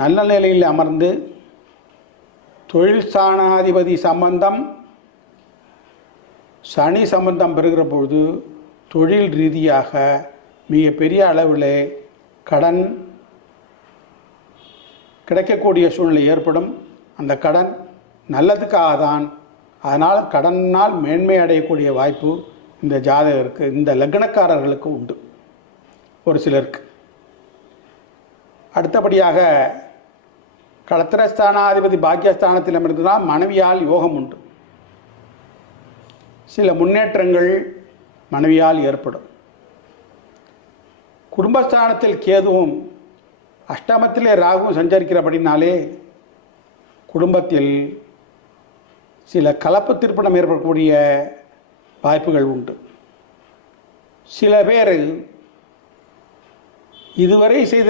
நல்ல நிலையில் அமர்ந்து தொழில் ஸ்தானாதிபதி சம்பந்தம் சனி சம்பந்தம் பெறுகிற பொழுது தொழில் ரீதியாக மிகப்பெரிய அளவில் கடன் கிடைக்கக்கூடிய சூழ்நிலை ஏற்படும். அந்த கடன் நல்லதுக்காக தான். அதனால் கடனால் மேன்மை அடையக்கூடிய வாய்ப்பு இந்த ஜாதகருக்கு, இந்த லக்னக்காரர்களுக்கு உண்டு, ஒரு சிலருக்கு. அடுத்தபடியாக களத்திரஸ்தானாதிபதி பாக்கியஸ்தானத்தில் அமர்ந்ததால் மனைவியால் யோகம் உண்டு. சில முன்னேற்றங்கள் மனைவியால் ஏற்படும். குடும்பஸ்தானத்தில் கேதுவும் அஷ்டமத்திலே ராகுவும் சஞ்சரிக்கிறபடினாலே குடும்பத்தில் சில கலப்பு திருப்பணம் ஏற்படக்கூடிய வாய்ப்புகள் உண்டு. சில பேர் இதுவரை செய்த